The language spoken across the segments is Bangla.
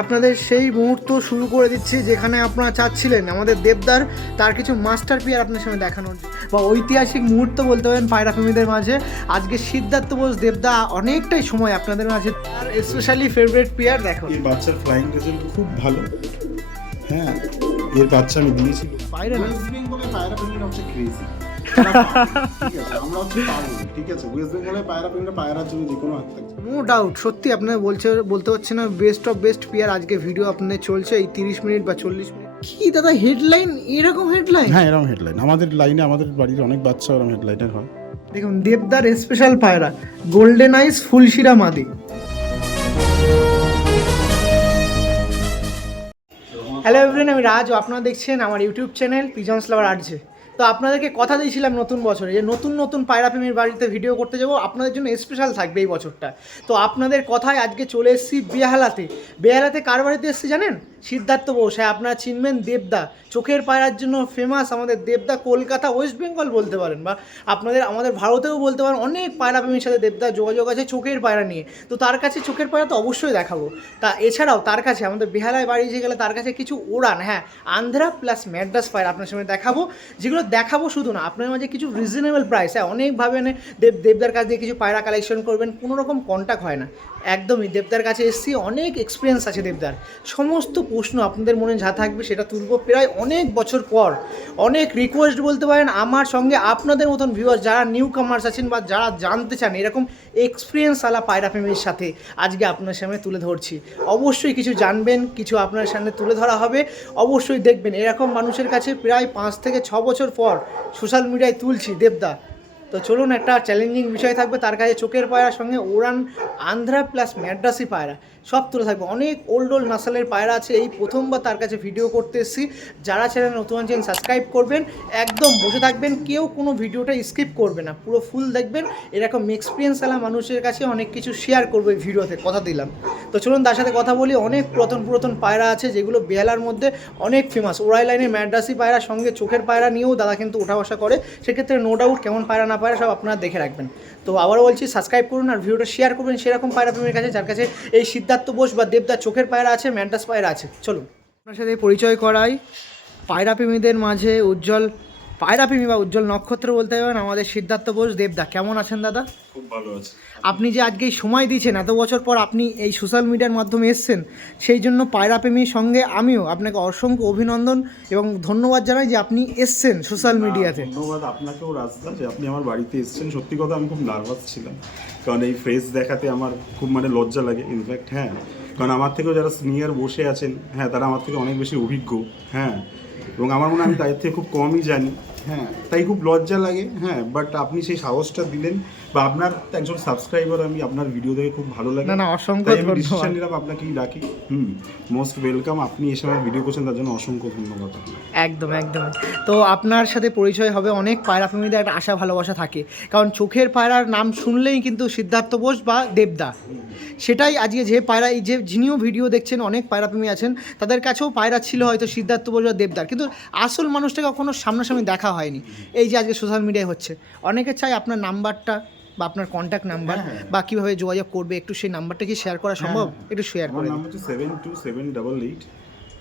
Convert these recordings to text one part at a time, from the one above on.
আপনাদের সেই মুহূর্ত শুরু করে দিচ্ছি যেখানে আপনারা চাচ্ছিলেন আমাদের দেবদার তার কিছু মাস্টার পিয়ার আপনার সামনে দেখানোর বা ঐতিহাসিক মুহূর্ত বলতে পারেন পায়রা প্রেমীদের মাঝে। আজকে সিদ্ধার্থ বোস দেবদা অনেকটাই সময় আপনাদের মাঝে। তার স্পেশালি ফেভারিট পিয়ার দেখো। এই বাচ্চার ফ্লাইং রেজাল্ট খুব ভালো। হ্যাঁ এর বাচ্চা আমি দিয়েছি। পায়রা পায়রা হচ্ছে ক্রেজি ঠিক আছে আমরা হচ্ছে পাগল ঠিক আছে। ওয়েস্ট বেঙ্গলে পায়রা প্রেমীরা পায়রার জন্য যে কোনো হাত থাকছে। নো ডাউট সত্যি আপনার বলছে বলতে হচ্ছে না বেস্ট অফ বেস্ট পিয়ার আজকে ভিডিও আপনাদের চলছে এই তিরিশ মিনিট বা চল্লিশ মিনিট। কি দাদা হেডলাইন এরকম হেডলাইন হ্যাঁ এরকম হেডলাইন আমাদের লাইনে আমাদের বাড়ির অনেক বাচ্চা ওরকম হেডলাইনের হয়। দেখুন দেবদার স্পেশাল পায়রা গোল্ডেন আইস ফুলশিরা মাদি। হ্যালো এভরিন আমি রাজ আপনারা দেখছেন আমার ইউটিউব চ্যানেল পিজন্স লাভার আর্টসে তো আপনাদেরকে কথা দিয়েছিলাম নতুন বছরে যে নতুন নতুন পায়রা প্রেমীর বাড়িতে ভিডিও করতে যাব। আপনাদের জন্য স্পেশাল থাকবে এই বছরটা। তো আপনাদের কথায় আজকে চলে এসেছি বেহালাতে। বেহালাতে কার বাড়িতে এসেছি জানেন? সিদ্ধার্থ বোস। হ্যাঁ আপনারা চিনবেন দেবদা। চোখের পায়রার জন্য ফেমাস আমাদের দেবদা কলকাতা ওয়েস্ট বেঙ্গল বলতে পারেন বা আপনাদের আমাদের ভারতেও বলতে পারেন অনেক পায়রা প্রেমীর সাথে দেবদা যোগাযোগ আছে চোখের পায়রা নিয়ে। তো তার কাছে চোখের পায়রা তো অবশ্যই দেখাবো। তা এছাড়াও তার কাছে আমাদের বেহালায় বাড়ি এসে গেলে তার কাছে কিছু উড়ান হ্যাঁ আন্ধ্রা প্লাস ম্যাড্রাস পায়রা আপনার সামনে দেখাবো। যেগুলো দেখাবো শুধু না, আপনার মাঝে কিছু রিজনেবল প্রাইস হ্যাঁ অনেকভাবে দেব দেবদার কাছ দিয়ে কিছু পায়রা কালেকশন করবেন কোনো রকম কন্ট্যাক্ট হয় না। একদমই, দেবদার কাছে এসেছি, অনেক এক্সপিরিয়েন্স আছে দেবদার। সমস্ত প্রশ্ন আপনাদের মনে যা থাকবে সেটা তুলবো। প্রায় অনেক বছর পর, অনেক রিকোয়েস্ট বলতে পারেন, আমার সঙ্গে আপনাদের মতন ভিউয়ার যারা নিউ কামার্স আছেন বা যারা জানতে চান এরকম এক্সপিরিয়েন্স আলা পায়রা ফ্যামিলির সাথে আজকে আপনার সামনে তুলে ধরছি। অবশ্যই কিছু জানবেন, কিছু আপনার সামনে তুলে ধরা হবে। অবশ্যই দেখবেন, এরকম মানুষের কাছে প্রায় পাঁচ থেকে ছ বছর পর সোশ্যাল মিডিয়ায় তুলছি দেবদা। তো চলুন একটা চ্যালেঞ্জিং বিষয় থাকবে, তার কাছে চোখের পায়রার সঙ্গে ওরান আন্ধ্রা প্লাস ম্যাড্রাসি পায়রা। সব তুলে থাকবে অনেক ওল্ড ওল্ড নাসালের পায়রা আছে, এই প্রথমবার তার কাছে ভিডিও করতে এসেছি। যারা চ্যানেল নতুন আছেন সাবস্ক্রাইব করবেন, একদম বসে থাকবেন, কেউ কোনো ভিডিওটা স্কিপ করবে না। পুরো ফুল দেখবেন, এরকম এক্সপিরিয়েন্স আলা মানুষের কাছে অনেক কিছু শেয়ার করবে ভিডিওতে কথা দিলাম। তো চলুন তার সাথে কথা বলি, অনেক পুরাতন পুরাতন পায়রা আছে, যেগুলো বেহালার মধ্যে অনেক ফেমাস ওরাই লাইনের ম্যাড্রাসি পায়রা, সঙ্গে চোখের পায়রা নিয়েও দাদা কিন্তু ওঠা বসা করে। সেক্ষেত্রে নো ডাউট কেমন পায়রা না পায়রা সব আপনারা দেখে রাখবেন। তো আবারও বলছি সাবস্ক্রাইব করুন আর ভিডিওটা শেয়ার করবেন সেরকম পায়রা প্রেমীর কাছে, যার কাছে এই সিদ্ধার্থ বোস বা দেবদার চোখের পায়রা আছে, ম্যান্টাস পায়রা আছে। চলুন। আপনার সাথে পরিচয় করাই। পায়রা প্রেমীদের মাঝে উজ্জ্বল পায়রা প্রেমী বা উজ্জ্বল নক্ষত্র বলতে পারেন আমাদের সিদ্ধার্থ বোস দেবদা। কেমন আছেন দাদা? খুব ভালো আছে। আপনি যে আজকে এই সময় দিয়েছেন এত বছর পর আপনি এই সোশ্যাল মিডিয়ার মাধ্যমে এসছেন সেই জন্য পায়রা প্রেমীর সঙ্গে আমিও আপনাকে অসংখ্য অভিনন্দন এবং ধন্যবাদ জানাই যে আপনি এসছেন সোশ্যাল মিডিয়াতে ধন্যবাদ আপনাকেও রাজদা যে আপনি আমার বাড়িতে এসেছেন। সত্যি কথা আমি খুব নার্ভাস ছিলাম। কারণ এই ফেস দেখাতে আমার খুব মানে লজ্জা লাগে। ইনফ্যাক্ট হ্যাঁ কারণ আমার থেকেও যারা সিনিয়র বসে আছেন হ্যাঁ তারা আমার থেকে অনেক বেশি অভিজ্ঞ হ্যাঁ। এবং আমার মনে হয় আমি তাদের থেকে খুব কমই জানি। হ্যাঁ। তাই খুব লজ্জা লাগে হ্যাঁ বাট আপনি সেই সাহসটা দিলেন বা আপনার একজন সাবস্ক্রাইবার আমি আপনার ভিডিও দেখে খুব ভালো লাগে। না না অসংখ্য ডিসিশন নিলাম আপনাকেই ডাকি হুম মোস্ট ওয়েলকাম আপনি এসে আমার ভিডিও করছেন তার জন্য অসংখ্য ধন্যবাদ একদম একদম। তো আপনার সাথে পরিচয় হবে অনেক পায়রা প্রেমীদের একটা আশা ভালোবাসা থাকে। কারণ চোখের পায়রার নাম শুনলেই কিন্তু সিদ্ধার্থ বোস বা দেবদা। সেটাই আজকে যে পায়রা এই যে যিনিও ভিডিও দেখছেন অনেক পায়রা প্রেমী আছেন তাদের কাছেও পায়রা ছিল হয়তো সিদ্ধার্থ বোস বা দেবদার। কিন্তু আসল মানুষটাকে কখনো সামনাসামনি দেখা হয়নি। এই যে আজকে সোশ্যাল মিডিয়ায় হচ্ছে। অনেকে চাই আপনার নাম্বারটা বা আপনার কন্ট্যাক্ট নাম্বার হ্যাঁ, বা কীভাবে যোগাযোগ করবে একটু সেই নাম্বারটা কি শেয়ার করা সম্ভব? হ্যাঁ, একটু শেয়ার করে নাম হচ্ছে seven two seven double eight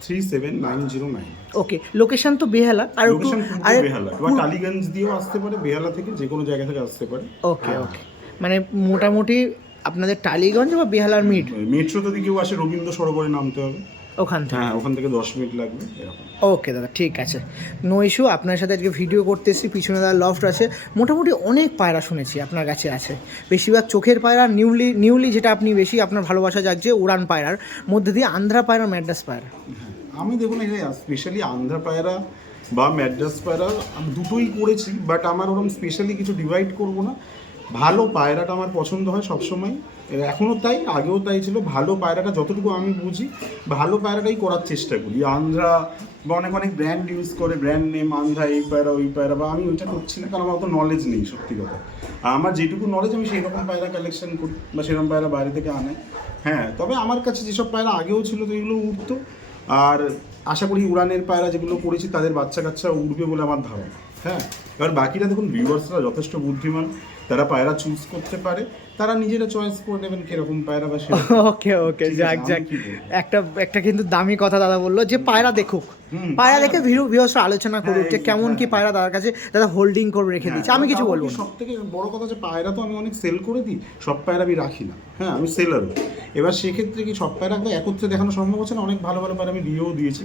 three seven nine zero nine okay location তো বেহালা। আর লোকেশন আর বেহালা। বা টালিগঞ্জ দিয়েও আসতে পারে বেহালা থেকে যে কোনো জায়গা থেকে আসতে পারে। ওকে ওকে মানে মোটামুটি আপনাদের টালিগঞ্জ বা বেহালার মিড মেট্রো যদি কেউ আসে রবীন্দ্র সরোবরে নামতে হবে। ওখান থেকে। হ্যাঁ ওখান থেকে দশ মিনিট লাগবে এরকম। ওকে দাদা ঠিক আছে। নো ইস্যু আপনার সাথে আজকে ভিডিও করতে এসেছি পিছনে দাদা লফট আছে। মোটামুটি অনেক পায়রা শুনেছি আপনার কাছে আছে। বেশিরভাগ চোখের পায়রা নিউলি নিউলি যেটা আপনি বেশি আপনার ভালোবাসা জাগছে উড়ান পায়রার। মধ্যে দিয়ে আন্ধ্রা পায়রা ম্যাড্রাস পায়রা। হ্যাঁ, আমি দেখুন এই স্পেশালি আন্ধ্রা পায়রা বা ম্যাড্রাস পায়রা আমি দুটোই করেছি বাট আমার ওরকম স্পেশালি কিছু ডিভাইড করব না। ভালো পায়রাটা আমার পছন্দ হয় সবসময়। এখনও তাই, আগেও তাই ছিল। ভালো পায়রাটা যতটুকু আমি বুঝি, ভালো পায়রাটাই করার চেষ্টা করি। আন্ধ্রা বা অনেক অনেক ব্র্যান্ড ইউজ করে ব্র্যান্ড নেম আন্ধ্রা, এই পায়রা, ওই পায়রা, বা আমি ওইটা করছি না, কারণ আমার অত নলেজ নেই, সত্যি কথা। আমার যেটুকু নলেজ আমি সেই রকম পায়রা কালেকশন করি বা সেরকম পায়রা বাইরে থেকে আনে। হ্যাঁ তবে আমার কাছে যেসব পায়রা আগেও ছিল, তো এগুলো উঠতো আর আশা করি উড়ানের পায়রা যেগুলো করেছি, তাদের বাচ্চা কাচ্চা উঠবে বলে আমার ধারণা। হ্যাঁ এবার বাকিরা দেখুন ভিউয়ার্সরা যথেষ্ট বুদ্ধিমান। তারা পায়রা চুজ করতে পারে। তারা নিজেরা চয়েস করে নেবেন কীরকম পায়রা বা ওকে ওকে যাক যাক। একটা একটা কিন্তু দামি কথা দাদা বলল যে পায়রা দেখুক। পায়রা দেখে ভিউসরা আলোচনা করুক যে হ্যাঁ, কেমন কি হ্যাঁ। পায়রা তার কাছে দাদা হোল্ডিং করে রেখে দিচ্ছে। আমি কিছু বলব সব থেকে বড় কথা যে পায়রা তো আমি অনেক সেল করে দিই সব পায়রা আমি রাখি না। হ্যাঁ আমি সেলার এবার সেক্ষেত্রে কি সব পায়রা তো একত্রে দেখানো সম্ভব হচ্ছে না? অনেক ভালো ভালো পায়রা আমি দিয়েও দিয়েছি।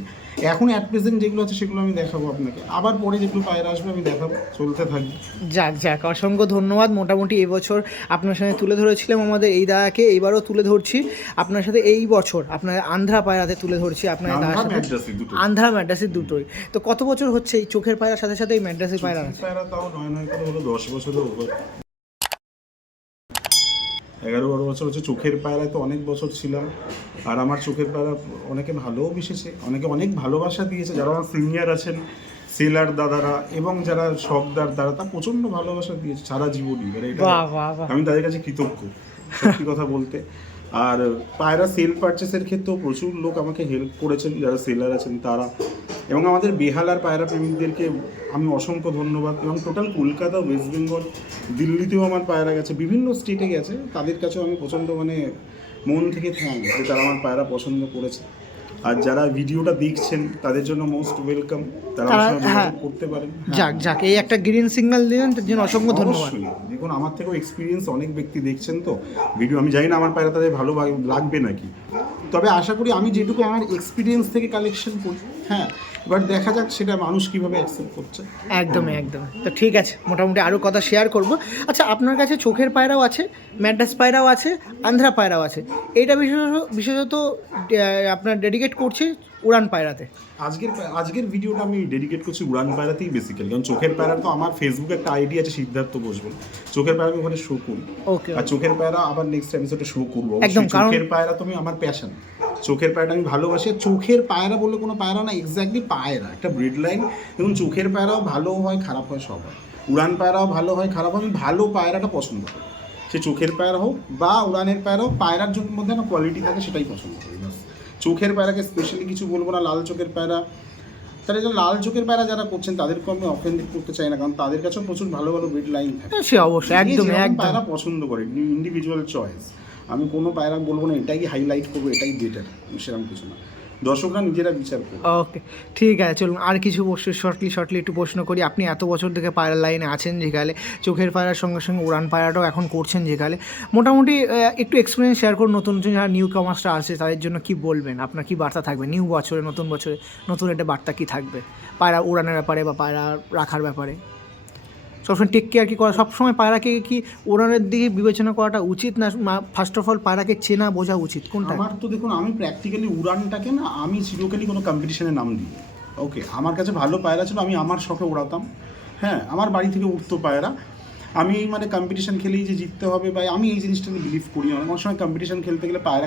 এখন অ্যাট প্রেজেন্ট যেগুলো আছে সেগুলো আমি দেখাবো আপনাকে। আবার পরে যেগুলো পায়রা আসবে আমি দেখাবো চলতে থাকবে। যাক যাক অসংখ্য ধন্যবাদ। মোটামুটি এবছর আপনার সাথে তুলে ধরেছিলাম আমাদের এই দাদাকে। এইবারও তুলে ধরছি। আপনার সাথে এই বছর আপনার আন্ধ্রা পায়রাতে তুলে ধরছি। আপনার দাদার সাথে আন্ধ্রা ম্যাড্রাসের দুটোই। তো কত বছর হচ্ছে এই চোখের পায়রার সাথে সাথে এই ম্যাড্রাসের পায়রা আছে? পায়রা তাও নয় নয় করে হলো দশ বছরের ওপর এগারো বারো বছর হচ্ছে চোখের পায়রায় তো অনেক বছর ছিলাম। আর আমার চোখের পায়রা অনেকে ভালোও বেসেছে অনেকে অনেক ভালোবাসা দিয়েছে। যারা আমার সিনিয়র আছেন সেলার দাদারা এবং যারা শখদার তারা তা প্রচণ্ড ভালোবাসা দিয়েছে সারা জীবনই। বাহ। আমি তাদের কাছে কৃতজ্ঞ সত্যি কথা বলতে। আর, পায়রা সেল পারচেসের ক্ষেত্রেও প্রচুর লোক আমাকে হেল্প করেছেন, যারা সেলার আছেন তারা। এবং আমাদের বেহাল আর পায়রা প্রেমিকদেরকে আমি অসংখ্য ধন্যবাদ। এবং টোটাল কলকাতা ওয়েস্ট বেঙ্গল দিল্লিতেও আমার পায়রা গেছে, বিভিন্ন স্টেটে গেছে। তাদের কাছেও আমি প্রচণ্ড মানে মন থেকে থ্যাংক যে তারা আমার পায়রা পছন্দ করেছে। আর যারা ভিডিওটা দেখছেন তাদের জন্য মোস্ট ওয়েলকাম তারা হ্যাঁ। করতে পারেন। হ্যাঁ। যাক যাক এই একটা গ্রিন সিগন্যাল দিলেন তার জন্য অসংখ্য ধন্যবাদ। দেখুন আমার থেকেও এক্সপিরিয়েন্স অনেক ব্যক্তি দেখছেন তো। ভিডিও আমি জানি না আমার পায়রা তাদের ভালো লাগবে নাকি। তবে আশা করি আমি যেটুকু আমার এক্সপিরিয়েন্স থেকে কালেকশন করি। হ্যাঁ এবার দেখা যাক সেটা মানুষ কীভাবে অ্যাকসেপ্ট করছে। একদমই একদমই। তো ঠিক আছে মোটামুটি আরও কথা শেয়ার করব। আচ্ছা আপনার কাছে চোখের পায়রাও আছে ম্যাড্রাস পায়রাও আছে আন্ধ্রা পায়রাও আছে। এইটা বিশেষত বিশেষত আপনার ডেডিকেট করছি উড়ান পায়রাতে। আজকের আজকের ভিডিওটা আমি ডেডিকেট করছি উড়ান পায়রাতেই বেসিক্যালি কারণ চোখের পায়রা তো আমার ফেসবুকে একটা আইডি আছে সিদ্ধার্থ ঘোষ বলে চোখের পায়রা আমি ওখানে শো করি ওকে আর চোখের পায়রা আবার নেক্সট এপিসোডে শো করব। একদম, চোখের পায়রা তুমি আমার প্যাশন চোখের পায়রাটা আমি ভালোবাসি। চোখের পায়রা বলে কোনো পায়রা না এক্স্যাক্টলি পায়রা। একটা ব্রিড লাইন এবং চোখের পায়রাও ভালো হয় খারাপ হয় সব হয়। উড়ান পায়রাও ভালো হয় খারাপ হয় আমি ভালো পায়রাটা পছন্দ করি। সে চোখের পায়রা হোক বা উড়ানের পায়রা হোক পায়রার জন্য মধ্যে একটা কোয়ালিটি থাকে সেটাই পছন্দ করি। চোখের পায়রাকে স্পেশালি কিছু বলব না লাল চোখের পায়রা। তাহলে যে লাল চোখের পায়রা যারা করছেন তাদেরকেও আমি অফেন্ডেড করতে চাই না কারণ তাদের কাছেও প্রচুর ভালো ভালো ব্রিড লাইন থাকে। সে অবশ্যই একদম পায়রা পছন্দ করে ইন্ডিভিজুয়াল চয়েস আমি কোনো পায়রা বলব না, এটাই হাইলাইট করব, এটাই বেটার সেরকম কিছু না। দর্শকরা নিজেরা বিচার করবে ওকে ঠিক আছে, চলুন, আর কিছু শর্টলি শর্টলি একটু প্রশ্ন করি। আপনি এত বছর থেকে পায়রা লাইনে আছেন যেখানে, চোখের পায়রার সঙ্গে সঙ্গে উড়ান পায়রাটাও এখন করছেন যেখানে। মোটামুটি একটু এক্সপিরিয়েন্স শেয়ার করুন নতুন নতুন যারা নিউ কমার্সটা আছে তাদের জন্য কি বলবেন? আপনার কি বার্তা থাকবে? নিউ বছরে, নতুন বছরে, নতুন একটা বার্তা কি থাকবে? পায়রা উড়ানের ব্যাপারে বা পায়রা রাখার ব্যাপারে? সবসময় টেক কেয়ার কি করা, সবসময় পায়রাকে কি উড়ানের দিকে বিবেচনা করাটা উচিত না ফার্স্ট অফ অল পায়রাকে চেনা, বোঝা উচিত, কোনটা? আমার তো দেখুন, আমি প্র্যাকটিক্যালি উড়ানটাকে না, আমি চিরকালই কোনো কম্পিটিশনে নাম দিই ওকে আমার কাছে ভালো পায়রা ছিল, আমি আমার শখে উড়াতাম। হ্যাঁ আমার বাড়ি থেকে উঠতো পায়রা। আমি মানে কম্পিটিশন খেলেই যে জিততে হবে, বা আমি এই জিনিসটাকে বিলিভ করি অনেক সময় কম্পিটিশন খেলতে গেলে পায়রা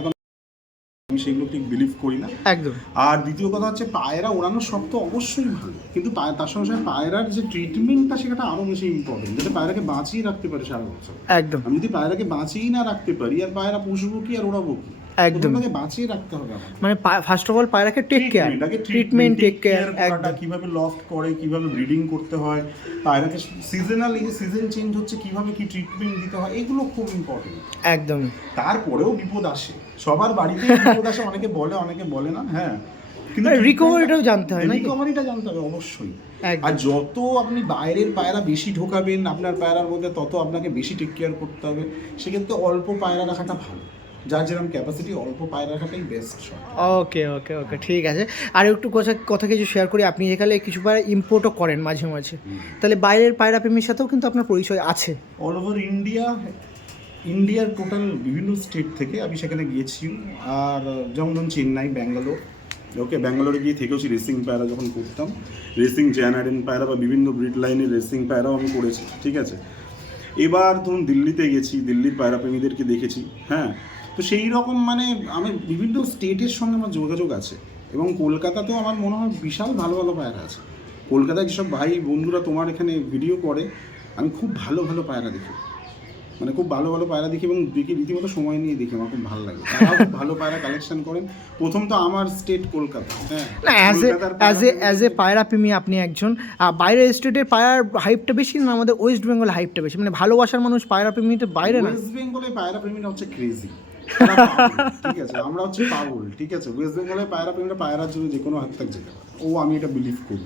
আমি সেগুলো ঠিক বিলিভ করি না। একদম। আর দ্বিতীয় কথা হচ্ছে পায়রা ওড়ানোর সব তো অবশ্যই ভালো। কিন্তু তার সঙ্গে সঙ্গে পায়রার যে ট্রিটমেন্টটা সেটা আরও বেশি ইম্পর্টেন্ট যাতে পায়রাকে বাঁচিয়ে রাখতে পারে সারা বছর। একদম। আমি যদি পায়রাকে বাঁচিয়েই না রাখতে পারি আর পায়রা পুষবো কি আর ওড়াবো কি? একদম। তাকে বাঁচিয়ে রাখতে হবে মানে first of all পায়রাকে take care treatment take care একদম। কীভাবে লফট করে কীভাবে ব্রিডিং করতে হয় পায়রাকে সিজনাল এই যে সিজন চেঞ্জ হচ্ছে কীভাবে কি ট্রিটমেন্ট দিতে হয় এগুলো খুব ইম্পর্টেন্ট একদমই তারপরেও বিপদ আসে। সবার বাড়িতে বিপদ আসে অনেকে বলে অনেকে বলে না হ্যাঁ। কিন্তু রিকভারিটাও জানতে হয় নাকি? রিকভারিটা জানতে হবে অবশ্যই। আর যত আপনি বাইরের পায়রা বেশি ঢোকাবেন আপনার পায়রার মধ্যে তত আপনাকে বেশি টেক কেয়ার করতে হবে। সেক্ষেত্রে অল্প পায়রা রাখাটা ভালো। যার যেরকম ক্যাপাসিটি অল্প পায়রা রাখাটাই বেস্ট ওকে ওকে ওকে ঠিক আছে। আর একটু কথা কথা কিছু শেয়ার করি আপনি যেখানে কিছু পায়রা ইম্পোর্টও করেন মাঝে মাঝে। তাহলে বাইরের পায়রা প্রেমীর সাথেও কিন্তু আপনার পরিচয় আছে। অল ওভার ইন্ডিয়া ইন্ডিয়ার টোটাল বিভিন্ন স্টেট থেকে আমি সেখানে গিয়েছি। আর যেমন ধরুন চেন্নাই ব্যাঙ্গালোর। ওকে ব্যাঙ্গালোরে গিয়ে থেকেওছি রেসিং পায়রা যখন করতাম রেসিং জ্যানারেন পায়রা বা বিভিন্ন ব্রিড লাইনের রেসিং পায়রাও আমি করেছি ঠিক আছে? এবার ধরুন দিল্লিতে গেছি দিল্লির পায়রা প্রেমীদেরকে দেখেছি হ্যাঁ? তো সেই রকম মানে আমি বিভিন্ন স্টেটের সঙ্গে আমার যোগাযোগ আছে এবং কলকাতাতেও আমার মনে হয় বিশাল ভালো ভালো পায়রা আছে। কলকাতায় যেসব ভাই বন্ধুরা তোমার এখানে ভিডিও করে আমি খুব ভালো ভালো পায়রা দেখি। মানে খুব ভালো ভালো পায়রা দেখি এবং দেখি রীতিমতো সময় নিয়ে দেখি আমার খুব ভালো লাগে। তারাও খুব ভালো পায়রা কালেকশন করেন। প্রথম তো আমার স্টেট কলকাতা হ্যাঁ? না অ্যাজ এ অ্যাজ এ পায়রা অ্যাজ এ পায়রা প্রেমী আপনি একজন। বাইরের স্টেটের পায়রার হাইপটা বেশি না আমাদের ওয়েস্ট বেঙ্গল হাইপটা বেশি। মানে ভালোবাসার মানুষ পায়রা প্রেমীতে বাইরে না। ওয়েস্ট বেঙ্গলে পায়রা প্রেমীরা হচ্ছে ক্রেজি ঠিক আছে? আমরা হচ্ছে পাগল ঠিক আছে? ওয়েস্ট বেঙ্গলে পায়রা প্রেমীরা পায়রার জন্য যে কোনো হাত তাক যেতে পারে। ও আমি এটা বিলিভ করি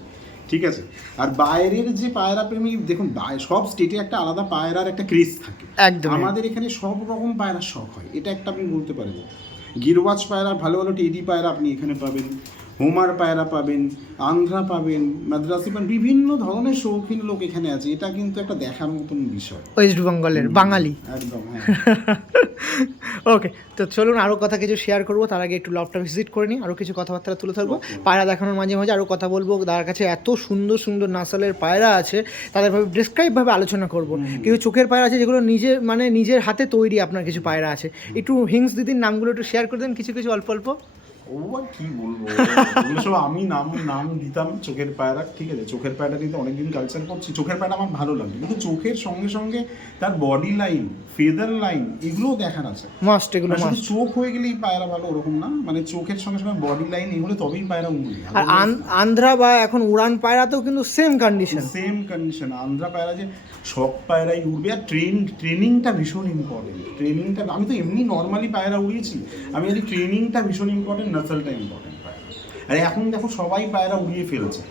ঠিক আছে? আর বাইরের যে পায়রা প্রেমী দেখুন সব স্টেটে একটা আলাদা পায়রার একটা ক্রেজ থাকে। একদম আমাদের এখানে সব রকম পায়রার শখ হয়। এটা একটা আপনি বলতে পারেন। গিরবাজ পায়রা ভালো ভালো টেডি পায়রা আপনি এখানে পাবেন। হোমার পায়রা পাবেন আন্ধ্রা পাবেন মাদ্রাসি পাবেন বিভিন্ন ধরনের শৌখিন লোক এখানে আছে। এটা কিন্তু একটা দেখার মতন বিষয়। ওয়েস্ট বেঙ্গলের বাঙালি। একদম হ্যাঁ। ওকে তো চলুন আরও কথা কিছু শেয়ার করব। তার আগে একটু লবটা ভিজিট করে নিই। আরও কিছু কথাবার্তা তুলে ধরবো। পায়রা দেখানোর মাঝে মাঝে আরও কথা বলব। তার কাছে এত সুন্দর সুন্দর নাসালের পায়রা আছে তাদের ভাবে ডিসক্রাইবভাবে আলোচনা করব। কিছু চোখের পায়রা আছে যেগুলো নিজের মানে নিজের হাতে তৈরি আপনার কিছু পায়রা আছে। একটু হিংস দিদির নামগুলো একটু শেয়ার করে দেন। কিছু কিছু অল্প অল্প। ও আর কি বলব? সব আমি নাম নাম দিতাম চোখের পায়রা ঠিক আছে? চোখের পায়রা কিন্তু অনেকদিন কালচার করছি। চোখের পায়রা আমার ভালো লাগে কিন্তু চোখের সঙ্গে সঙ্গে তার বডি লাইন ফেদার লাইন এগুলোও দেখার আছে। মাস্ট এগুলো মাস্ট চোখ হয়ে গেলেই পায়রা ভালো ওরকম না মানে চোখের সঙ্গে সঙ্গে বডি লাইন এগুলো তবেই পায়রা উড়বে আর আন্ধ্রা বা এখন উড়ান পায়রাতেও কিন্তু same condition same condition Andhra পায়রা যে সব পায়রাই উড়বে আর ট্রেন ট্রেনিংটা ভীষণ ইম্পর্টেন্ট ট্রেনিংটা আমি তো এমনি নর্মালি পায়রা উড়িয়েছি। আমি জানি ট্রেনিংটা ভীষণ ইম্পর্টেন্ট নাসালটা ইম্পর্টেন্ট পায়রা আর এখন দেখো সবাই পায়রা উড়িয়ে ফেলছে।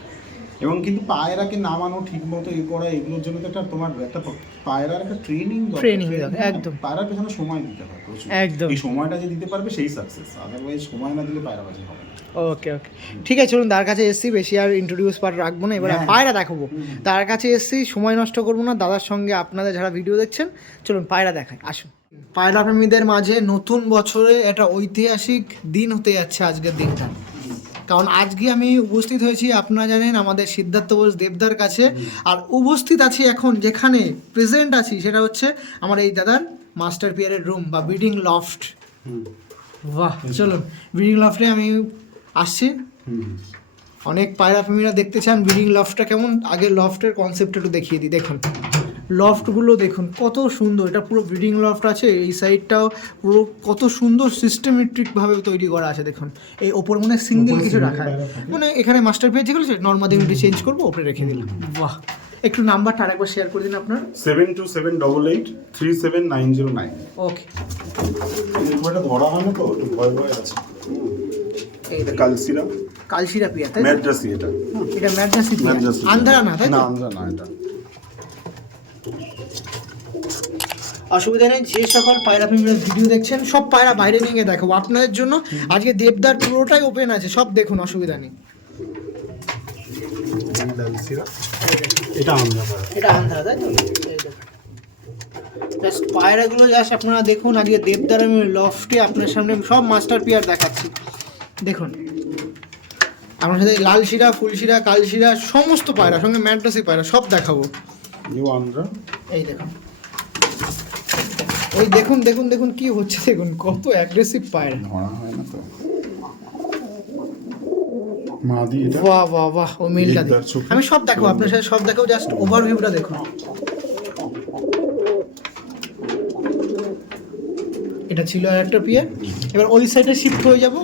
এবং কিন্তু পায়রাকে নামানো ঠিক মতো এ করা এগুলোর জন্য তো একটা তোমার একটা পায়রার একটা ট্রেনিং Training দরকার, একদম। পায়রার পেছনে সময় দিতে হয় প্রচুর। একদম। এই সময়টা যে দিতে পারবে সেই সাকসেস আদারওয়াইজ সময় না দিলে পায়রাবাজি হবে না। ওকে ওকে ঠিক আছে চলুন তার কাছে এসছি বেশি আর ইন্ট্রোডিউস পার্ট রাখব না এবার হ্যাঁ। পায়রা দেখাবো। তার কাছে এসছি সময় নষ্ট করব না দাদার সঙ্গে আপনাদের যারা ভিডিও দেখছেন চলুন পায়রা দেখায় আসুন। পায়রা প্রেমীদের মাঝে নতুন বছরে একটা ঐতিহাসিক দিন হতে যাচ্ছে আজকের দিনটা। কারণ আজকে আমি উপস্থিত হয়েছি আপনারা জানেন আমাদের সিদ্ধার্থ বোস দেবদার কাছে। আর উপস্থিত আছি এখন যেখানে প্রেজেন্ট আছি সেটা হচ্ছে আমার এই দাদার মাস্টার পিয়ারের রুম বা বিডিং লফট বাহ চলুন। ব্রিডিং লফটে আমি আসছি। অনেক পায়রা প্রেমীরা দেখতে চান ব্রিডিং লফটটা কেমন? আগে লফটের কনসেপ্ট একটু দেখিয়ে দিই দেখুন। লফটগুলো দেখুন কত সুন্দর। এটা পুরো ব্রিডিং লফট আছে এই সাইডটাও পুরো কত সুন্দর সিস্টেমেট্রিকভাবে তৈরি করা আছে দেখুন। এই ওপর মনে হয় সিঙ্গেল কিছু রাখা মানে এখানে মাস্টার পেয়ে যেগুলো নর্মাল আমি চেঞ্জ করব ওপরে রেখে দিলাম। বাহ। একটু নাম্বারটা আরেকবার শেয়ার করে দিন আপনার। Seven two seven double eight three seven nine zero nine okay ধরা হয় না তো একটু ভয় ভয় আছে। এটা কালসিরা। কালশিরা পিয়া তাই? ম্যাড্রাসি এটা। এটা ম্যাড্রাসি ম্যাড্রাসি আন্ধ্রা না তাই না আন্ধ্রা না এটা। অসুবিধা নেই যে সকল পায়রা প্রেমীরা ভিডিও দেখছেন সব পায়রা বাইরে নিয়ে গিয়ে দেখাবো। আপনাদের জন্য আজকে দেবদার পুরোটাই ওপেন আছে সব দেখুন অসুবিধা নেই। এটা আন্ধ্রা এটা আন্ধ্রা তাই তো? জাস্ট পায়রাগুলো জাস্ট আপনারা দেখুন আজকে দেবদার আমি লফটে আপনার সামনে সব মাস্টার পিয়ার দেখাচ্ছি। দেখুন। আপনার সাথে লাল শিরা ফুল শিরা কাল শিরা সমস্ত পায়রা সঙ্গে ম্যাড্রাসি পায়রা সব দেখাবো। এই দেখুন। ওই দেখুন দেখুন দেখুন কি হচ্ছে দেখুন কত অ্যাগ্রেসিভ পায়রা। ধরা হয় না তো। মাদি এটা। বাহ বাহ বাহ ও মিলটা। আমি সব দেখাবো আপনার সাথে সব দেখাবো জাস্ট ওভারভিউটা দেখুন। এটা ছিল আর একটা পিয়ার এবার ওই সাইডে শিফট হয়ে যাব।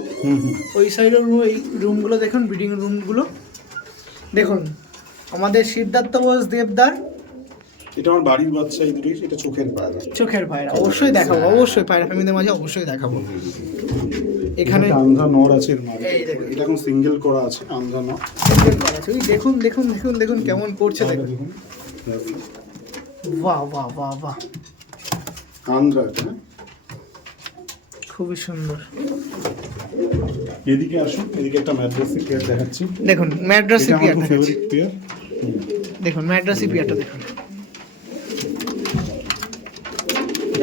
ওই সাইডের এই রুমগুলো দেখুন ব্রিডিং রুমগুলো দেখুন আমাদের সিদ্ধার্থ বোস দেবদার এটা আমার বাড়ির বাচ্চা এই দুটোই এটা চোখের পায়রা। চোখের পায়রা অবশ্যই দেখাবো অবশ্যই পায়রা ফ্যামিলিদের মাঝে অবশ্যই দেখাবো। এখানে এটা আন্ধ্রা নর আছে এর মাঝে। দেখুন। এটা এখন সিঙ্গেল করা আছে আন্ধ্রা নর। করা আছে। দেখুন দেখুন দেখুন দেখুন কেমন করছে দেখুন। দেখুন। বাহ বাহ বাহ বাহ। আন্ধ্রা এটা হ্যাঁ? খুবই সুন্দর। এদিকে আসুন এদিকে একটা ম্যাড্রাসি পেয়ার দেখাচ্ছি। দেখুন ম্যাড্রাসি পেয়ার। দেখুন ম্যাড্রাসি পিয়ারটা দেখুন।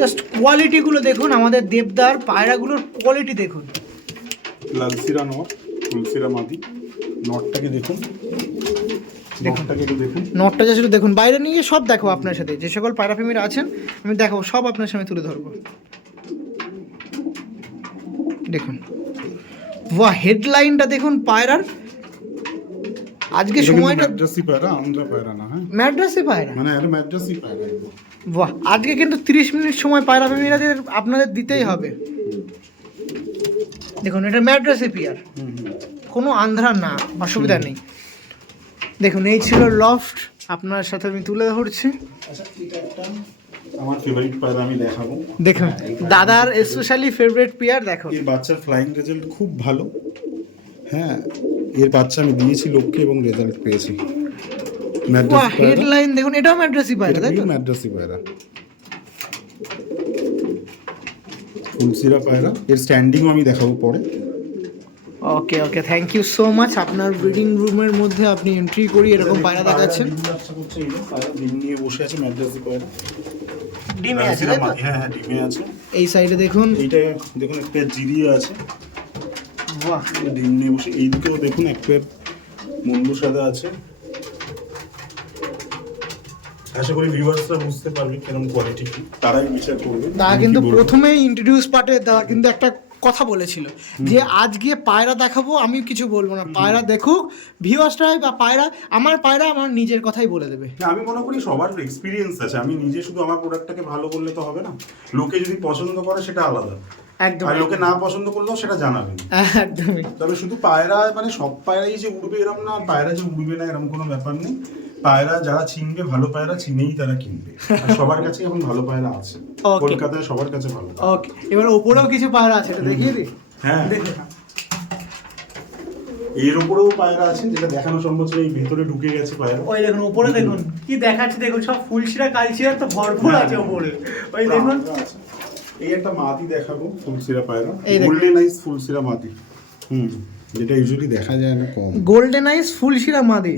জাস্ট কোয়ালিটিগুলো দেখুন আমাদের দেবদার পায়রাগুলোর কোয়ালিটি দেখুন। লালসিরা নর তুলসিরা মাদি নটটাকে দেখুন। নটটা জাস্ট একটু দেখুন বাইরে নিয়ে সব দেখো আপনার সাথে। যে সকল পায়রা প্রেমীরা আছেন আমি দেখাবো সব আপনার সামনে তুলে ধরবো। দেখুন। বাহ হেডলাইনটা দেখুন পায়রার। আজকে সময়টা ম্যাড্রাসি পায়রা আন্ধ্রা পায়রা না হ্যাঁ? ম্যাড্রাসে পায়রা। মানে ম্যাড্রাসি পায়রা। বাহ আজকে কিন্তু তিরিশ মিনিট সময় পায়রা প্রেমীরাদের আপনাদের দিতেই হবে। দেখুন এটা ম্যাড্রাসে পিয়ার। হুম হুম কোনো আন্ধ্রা না অসুবিধা নেই। দেখুন এই ছিল লফট আপনার সাথে আমি তুলে ধরছি। আচ্ছা আমার ফেভারিট পায়রা আমি দেখাবো। দেখুন দাদার স্পেশালি ফেভারিট পিয়ার দেখো। এর বাচ্চার ফ্লাইং রেজাল্ট খুব ভালো। হ্যাঁ এর বাচ্চা আমি দিয়েছি লোককে এবং রেজাল্ট পেয়েছি। ম্যাড্রাসি হেডলাইন দেখুন এটাও ম্যাড্রাসি পায়রা তাই তো? এটা ম্যাড্রাসি পায়রা ফুলসিরা পায়রা এর স্ট্যান্ডিংও আমি দেখাবো পরে। Okay okay thank you so much আপনার ব্রিডিং রুমের মধ্যে আপনি এন্ট্রি করি এরকম পায়রা দেখাচ্ছেন। ডিম নিয়ে বসে আছে ম্যাড্রাসি পায়রা ডিমে আছে হ্যাঁ হ্যাঁ ডিমে আছে। এই সাইডে দেখুন। এইটা দেখুন একটা জিরিয়ে আছে। বাহ। ডিম নিয়ে বসে এইদিকেও দেখুন এক পেয়ার মুন্ডু সাদা আছে। আশা করি ভিউয়ার্সরা বুঝতে পারবে কীরকম কোয়ালিটি কি। তারাই বিচার করবে। তা আমি কিন্তু বলব। প্রথমেই ইন্ট্রোডিউস পার্টে দাদা কিন্তু একটা কথা বলেছিল যে আজকে পায়রা দেখাবো আমি কিছু বলব না। পায়রা দেখুক ভিউয়ার্সরাই বা পায়রা আমার পায়রা আমার নিজের কথাই বলে দেবে। আমি মনে করি সবার এক্সপিরিয়েন্স আছে। আমি নিজে শুধু আমার প্রোডাক্টটাকে ভালো করলে তো হবে না। লোকে যদি পছন্দ করে সেটা আলাদা। একদম আর লোকে না পছন্দ করলেও সেটা জানাবেন। একদমই। তবে শুধু পায়রা মানে সব পায়রাই যে উড়বে এরকম না পায়রা যে উড়বে না এরকম কোনো ব্যাপার নেই। পায়রা যারা চিনবে ভালো পায়রা চিনেই তারা কিনবে। আর সবার কাছে এখন ভালো পায়রা আছে। কলকাতায় সবার কাছে ভালো ওকে এবার ওপরেও কিছু পায়রা আছে এটা দেখিয়ে দিই হ্যাঁ। এর উপরেও পায়রা আছে যেটা দেখানো সম্ভব ছিল এই ভেতরে ঢুকে গেছে পায়রা। ওই দেখুন ওপরে দেখুন কি দেখাচ্ছে দেখুন সব ফুলশিরা কালচিরা তো ভরপুর আছে ওপরে। ওই দেখুন। এই একটা মাদি দেখাবো ফুলসিরা পায়রা। গোল্ডেন আইস ফুলসিরা মাদি। হুম। যেটা ইউজুয়ালি দেখা যায় না কম। গোল্ডেন আইস ফুলশিরা মাদি।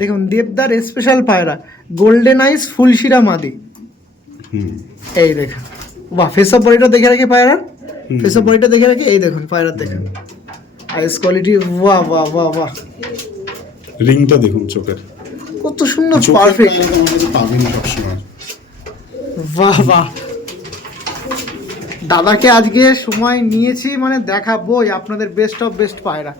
দেখুন দেবদার স্পেশাল পায়রা গোল্ডেন আইস ফুলশিরা মাদি এই দেখুন। বাহ ফেস অফ বডিটা দেখে রাখি পায়রার ফেস অফ বডিটা দেখে রাখি? এই দেখুন পায়রার দেখুন। আইস কোয়ালিটি বাহ বাহ বাহ বাহ। রিংটা দেখুন চোখের। কত সুন্দর পারফেক্ট পায়রা পাবেন সবসময়। বাহ বাহ। দাদাকে আজকে সময় নিয়েছি মানে দেখাবোই আপনাদের বেস্ট অফ বেস্ট পায়রা।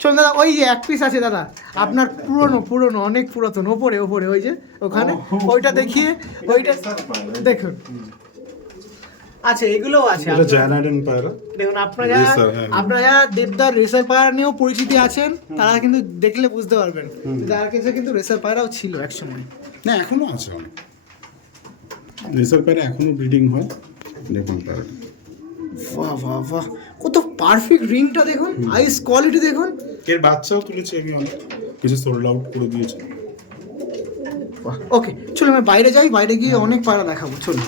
চল দাদা ওই যে এক পিস আছে দাদা আপনার পুরনো পুরনো অনেক পুরাতন ওপরে ওপরে ওই যে ওখানে ওইটা দেখিয়ে ওইটা দেখুন। আচ্ছা এগুলোও আছে। আপনার। দেখুন হ্যাঁ। আপনারা দেবদার রেসার পায়রা নিয়েও পরিচিতি আছেন তারা কিন্তু দেখলে বুঝতে পারবেন। কাছে কিন্তু রেসার পায়রাও ছিল একসময়। না এখনও আছে রেসার পায়রা এখনও ব্রিডিং হয়। দেখুন তার। বাহ বাহ বাহ। কত পারফেক্ট রিংটা দেখুন আইস কোয়ালিটি দেখুন। এর বাচ্চাও তুলেছে আমি অনেক। কিছু সোল্ড আউট করে দিয়েছি। ওকে চলো আমি বাইরে যাই বাইরে গিয়ে অনেক পায়রা দেখাবো চলুন।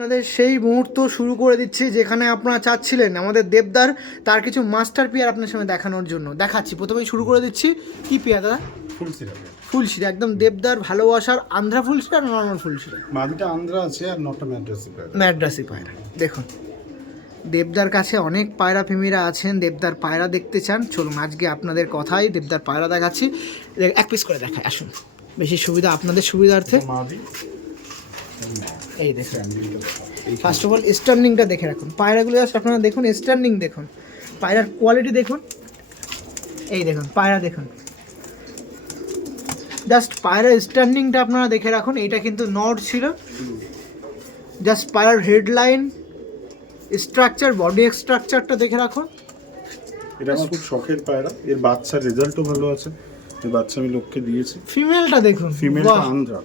আপনাদের সেই মুহূর্ত শুরু করে দিচ্ছি যেখানে আপনারা চাচ্ছিলেন আমাদের দেবদার তার কিছু মাস্টার পিয়ার আপনার সামনে দেখানোর জন্য। দেখাচ্ছি। প্রথমেই শুরু করে দিচ্ছি। কি পিয়ার দাদা? ফুলশিরা একদম দেবদার ভালোবাসার আন্ধ্রা ফুলশিরা আর নর্মাল ফুলশিরা মাদিটা আন্ধ্রা আছে আর নটা ম্যাড্রাসি পায়রা। ম্যাড্রাসি পায়রা। দেখুন দেবদার কাছে অনেক পায়রা প্রেমীরা আছেন। দেবদার পায়রা দেখতে চান। চলুন আজকে আপনাদের কথাই দেবদার পায়রা দেখাচ্ছি। এক পিস করে দেখায় আসুন। বেশি সুবিধা আপনাদের সুবিধার্থে। এই দেখুন ফার্স্ট অফ অল স্টার্নিংটা দেখে রাখুন। পায়রাগুলো জাস্ট আপনারা দেখুন স্টার্নিং দেখুন। পায়রার কোয়ালিটি দেখুন। এই দেখুন পায়রা দেখুন। জাস্ট পায়রার স্টার্নিংটা আপনারা দেখে রাখুন এইটা কিন্তু নট ছিল। জাস্ট পায়রার হেডলাইন স্ট্রাকচার বডি স্ট্রাকচারটা দেখে রাখুন। এটা আমার খুব শখের পায়রা। এর বাচ্চার রেজাল্টও ভালো আছে। এর বাচ্চা আমি লোককে দিয়েছি। ফিমেলটা দেখুন। ফিমেলটা আন্ধ্রা।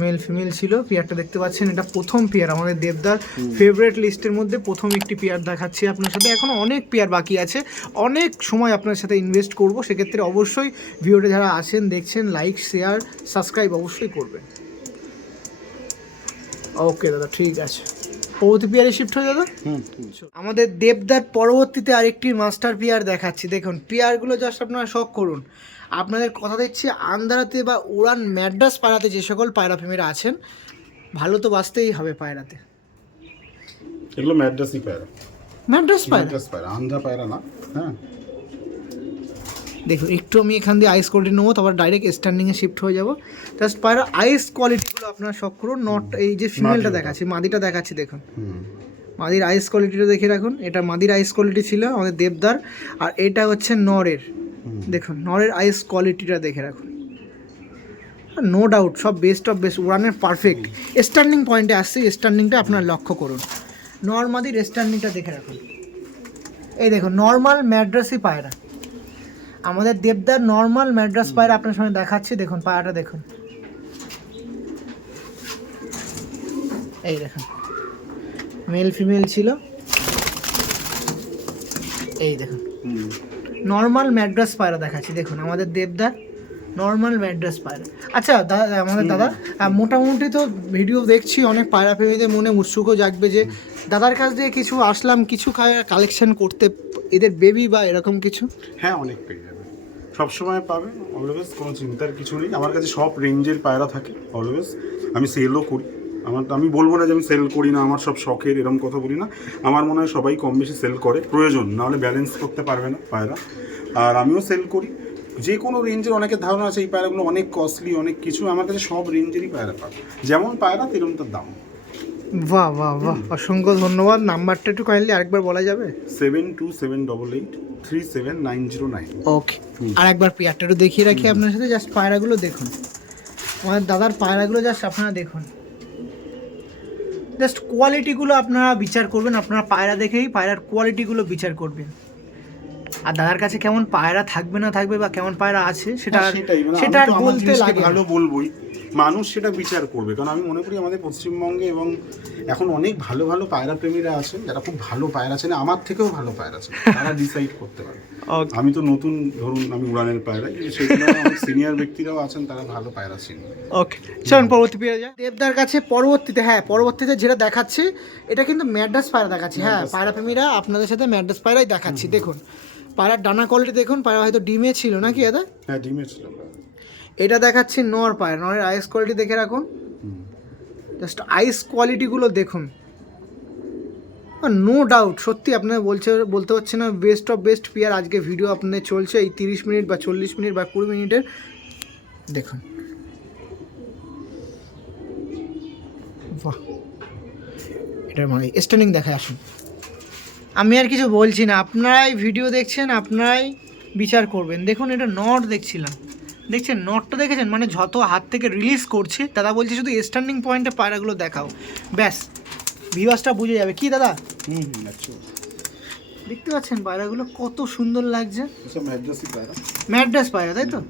মেল ফিমেল ছিল পেয়ারটা দেখতে পাচ্ছেন এটা প্রথম পেয়ার আমাদের দেবদার ফেভারিট লিস্টের মধ্যে প্রথম একটি পেয়ার দেখাচ্ছি আপনার সাথে। এখনও অনেক পেয়ার বাকি আছে অনেক সময় আপনার সাথে ইনভেস্ট করব সেক্ষেত্রে অবশ্যই ভিডিওটা যারা আছেন দেখছেন লাইক শেয়ার সাবস্ক্রাইব অবশ্যই করবেন। ওকে দাদা ঠিক আছে। পরবর্তী পেয়ারে শিফট হয়ে দাদা? আমাদের দেবদার পরবর্তীতে আরেকটি মাস্টার পিয়ার দেখাচ্ছি। দেখুন পিয়ারগুলো জাস্ট আপনারা শখ করুন। আপনাদের কথা দিচ্ছি আন্ধারাতে বা উড়ান ম্যাড্রাস পায়রাতে যে সকল পায়রা প্রেমীরা আছেন ভালো তো বাঁচতেই হবে পায়রাতে। এগুলো ম্যাড্রাসি পায়রা। ম্যাড্রাস পায়রা? ম্যাড্রাস পায়রা আন্ধ্রা পায়রা না হ্যাঁ। দেখুন একটু আমি এখান দিয়ে আইস কোয়ালিটি নেব তারপর ডাইরেক্ট স্ট্যান্ডিংয়ে শিফট হয়ে যাব। জাস্ট পায়রা আইস কোয়ালিটিগুলো আপনারা শখ করুন নট এই যে ফিমেলটা। দেখাচ্ছি মাদিটা দেখাচ্ছি দেখুন। মাদির আইস কোয়ালিটিটা দেখে রাখুন এটা মাদির আইস কোয়ালিটি ছিল আমাদের দেবদার আর এটা হচ্ছে নরের। দেখুন নরের আইস কোয়ালিটিটা দেখে রাখুন। নো ডাউট সব বেস্ট অফ বেস্ট উড়ানের পারফেক্ট স্ট্যান্ডিং পয়েন্টে আসছে স্ট্যান্ডিংটা আপনার লক্ষ্য করুন। নর্মাদির স্ট্যান্ডিংটা দেখে রাখুন। এই দেখুন নর্মাল ম্যাড্রাসই পায়রা। আমাদের দেবদার নর্মাল ম্যাড্রাস পায়রা আপনার সঙ্গে দেখাচ্ছি দেখুন পায়রাটা দেখুন। এই দেখুন মেল ফিমেল ছিল। এই দেখুন। নর্মাল ম্যাড্রাস পায়রা দেখাচ্ছি। দেখুন আমাদের দেবদার নর্মাল ম্যাড্রাস পায়রা। আচ্ছা দাদা আমাদের দাদা মোটামুটি তো ভিডিও দেখছি অনেক পায়রা প্রেমীদের মনে উৎসুকও জাগবে যে দাদার কাছ দিয়ে কিছু আসলাম কিছু কালেকশন করতে এদের বেবি বা এরকম কিছু? হ্যাঁ অনেক পেয়ে যাবে। সবসময় পাবে অলওয়েজ কোনো চিন্তার কিছু নেই। আমার কাছে সব রেঞ্জের পায়রা থাকে অলওয়েজ আমি সেলও করি। আমার আমি বলব না যে আমি সেল করি না আমার সব শখের এরকম কথা বলি না। আমার মনে হয় সবাই কম বেশি সেল করে। প্রয়োজন নাহলে ব্যালেন্স করতে পারবে না পায়রা। আর আমিও সেল করি। যে কোনো রেঞ্জের অনেকের ধারণা আছে এই পায়রাগুলো অনেক কস্টলি অনেক কিছু। আমার কাছে সব রেঞ্জেরই পায়রা পাবে। যেমন পায়রা তেরম তার দাম। বাহ বাহ বাহ অসংখ্য ধন্যবাদ। নাম্বারটা একটু কাইন্ডলি আরেকবার বলা যাবে? Seven two seven double eight three seven nine zero nine okay আর একবার পেয়ারটা একটু দেখিয়ে রাখি আপনার সাথে। জাস্ট পায়রাগুলো দেখুন। আমাদের দাদার পায়রাগুলো জাস্ট আপনারা দেখুন। জাস্ট কোয়ালিটিগুলো আপনারা বিচার করবেন আপনারা পায়রা দেখেই পায়রার কোয়ালিটিগুলো বিচার করবেন। আর দাদার কাছে কেমন পায়রা থাকবে না থাকবে বা কেমন পায়রা আছে সেটা সেটাই মানে সেটা বলতে লাগে ভালো বলবোই। মানুষ সেটা বিচার করবে। কারণ আমি মনে করি আমাদের পশ্চিমবঙ্গে এবং এখন অনেক ভালো ভালো পায়রা প্রেমীরা আছেন যারা খুব ভালো পায়রা আছেন আমার থেকেও ভালো পায়রা আছেন তারা ডিসাইড করতে পারে. আমি তো নতুন ধরুন আমি উড়ানের পায়রা সেগুলো সিনিয়র ব্যক্তিরাও আছেন তারা ভালো পায়রা চিনি। ওকে চলুন পরবর্তী পেয়ে যায় দেবদার কাছে পরবর্তীতে হ্যাঁ পরবর্তীতে যেটা দেখাচ্ছি এটা কিন্তু ম্যাড্রাস পায়রা দেখাচ্ছি। হ্যাঁ পায়রা প্রেমীরা আপনাদের সাথে ম্যাড্রাস পায়রাই দেখাচ্ছি। দেখুন পায়রার ডানা কোয়ালিটি দেখুন পায়রা হয়তো ডিমে ছিল নাকি দাদা? হ্যাঁ ডিমে ছিল। এটা দেখাচ্ছি নর পায়রা নরের আইস কোয়ালিটি দেখে রাখুন। জাস্ট আইস কোয়ালিটিগুলো দেখুন। নো ডাউট সত্যি আপনার বলছে, বলতে হচ্ছে না বেস্ট অফ বেস্ট পিয়ার আজকে ভিডিও আপনাদের চলছে, এই তিরিশ মিনিট বা চল্লিশ মিনিট বা কুড়ি মিনিটের দেখুন। বাহ। এটার মানে স্ট্যান্ডিং দেখায়, আসুন। আমি আর কিছু বলছি না, আপনারাই ভিডিও দেখছেন, আপনারাই বিচার করবেন। দেখুন, এটা নট দেখছিলাম। দেখছেন নটটা দেখেছেন? মানে যত হাত থেকে রিলিজ করছে দাদা বলছে শুধু স্ট্যান্ডিং পয়েন্টে পায়রাগুলো দেখাও। ব্যাস ভিউয়ার্সটা বুঝে যাবে। কি দাদা? হুম আচ্ছা। দেখতে পাচ্ছেন পায়রাগুলো কত সুন্দর লাগছে। পায়রা। ম্যাড্রাস পায়রা তাই তো?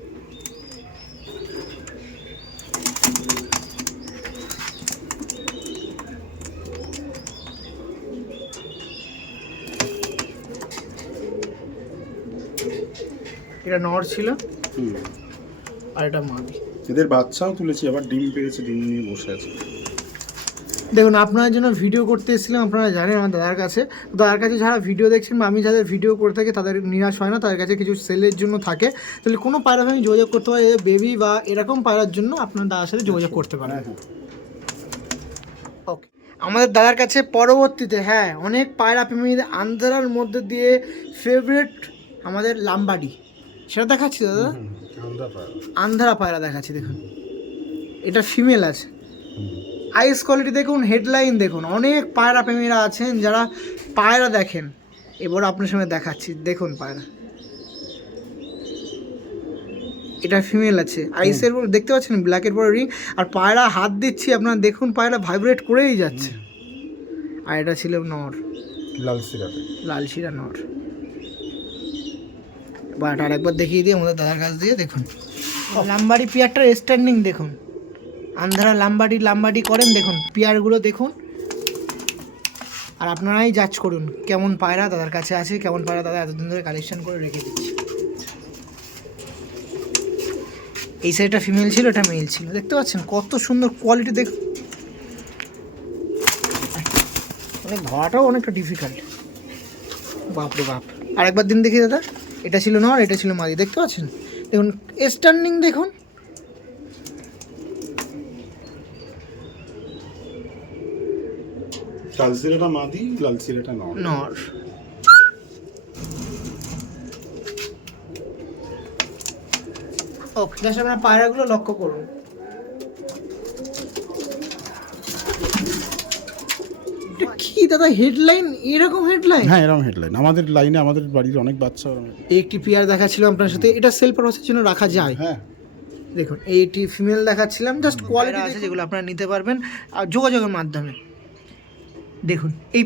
এটা নর ছিল। হুম। আর এটা মাদি এদের বাচ্চাও তুলেছি আবার ডিম পেরেছে ডিম নিয়ে বসে আছে। দেখুন আপনাদের জন্য ভিডিও করতে এসেছিলাম আপনারা জানেন আমার দাদার কাছে। তো দাদার কাছে যারা ভিডিও দেখছেন বা আমি যাদের ভিডিও করে থাকি তাদের নিরাশ হয় না তাদের কাছে কিছু সেলের জন্য থাকে। তাহলে কোনো পায়রা আমি যোগাযোগ করতে পারি বেবি বা এরকম পায়রার জন্য আপনার দাদার সাথে যোগাযোগ করতে পারেন। হ্যাঁ হ্যাঁ। ওকে আমাদের দাদার কাছে পরবর্তীতে হ্যাঁ অনেক পায়রা প্রেমীদের আন্ধারার মধ্যে দিয়ে ফেভারিট আমাদের লাম্বাডি। সেটা দেখাচ্ছি দাদা। আন্ধারা পায়রা দেখাচ্ছি দেখুন। এটা ফিমেল আছে। আইস কোয়ালিটি দেখুন হেডলাইন দেখুন। অনেক পায়রা প্রেমীরা আছেন যারা পায়রা দেখেন। এবার আপনার সঙ্গে দেখাচ্ছি দেখুন পায়রা। এটা ফিমেল আছে। আইসের উপর দেখতে পাচ্ছেন? ব্ল্যাকের পরে রিং আর পায়রা হাত দিচ্ছি আপনার দেখুন পায়রা ভাইব্রেট করেই যাচ্ছে। আর এটা ছিল নর। লাল সিরাতে লাল শিরা নর। বাট আর একবার দেখিয়ে দিই আমাদের দাদার কাছ দিয়ে দেখুন। লাম্বাড়ি পিয়ারটার স্ট্যান্ডিং দেখুন। আন্ধারা লাম্বাড়ি লাম্বাড়ি করেন দেখুন পিয়ারগুলো দেখুন। আর আপনারাই জাজ করুন কেমন পায়রা দাদার কাছে আছে কেমন পায়রা দাদা এতদিন ধরে কালেকশন করে রেখে দিচ্ছি। এই সাইডটা ফিমেল ছিল এটা মেল ছিল। দেখতে পাচ্ছেন কত সুন্দর কোয়ালিটি দেখ মানে ধরাটাও অনেকটা ডিফিকাল্ট বাপরে বাপ। আরেকবার দিন দেখি দাদা। এটা ছিল নর এটা ছিল মাদি দেখতে পাচ্ছেন? দেখুন স্টার্নিং দেখুন। লাল সিরাটা মাদি নর। নর। ওকে জাস্ট আপনার পায়রাগুলো লক্ষ্য করুন এটা কি কি দাদা হেডলাইন এরকম হেডলাইন হ্যাঁ এরকম হেডলাইন আমাদের লাইনে আমাদের বাড়ির অনেক বাচ্চা একটি পেয়ার দেখাচ্ছিলাম আপনার সাথে। এটা সেল পারপাসের জন্য রাখা যায়। হ্যাঁ। দেখুন এইটি ফিমেল দেখাচ্ছিলাম। জাস্ট কোয়ালিটি আছে যেগুলো আপনারা নিতে পারবেন। আর যোগাযোগের মাধ্যমে। দেখুন এই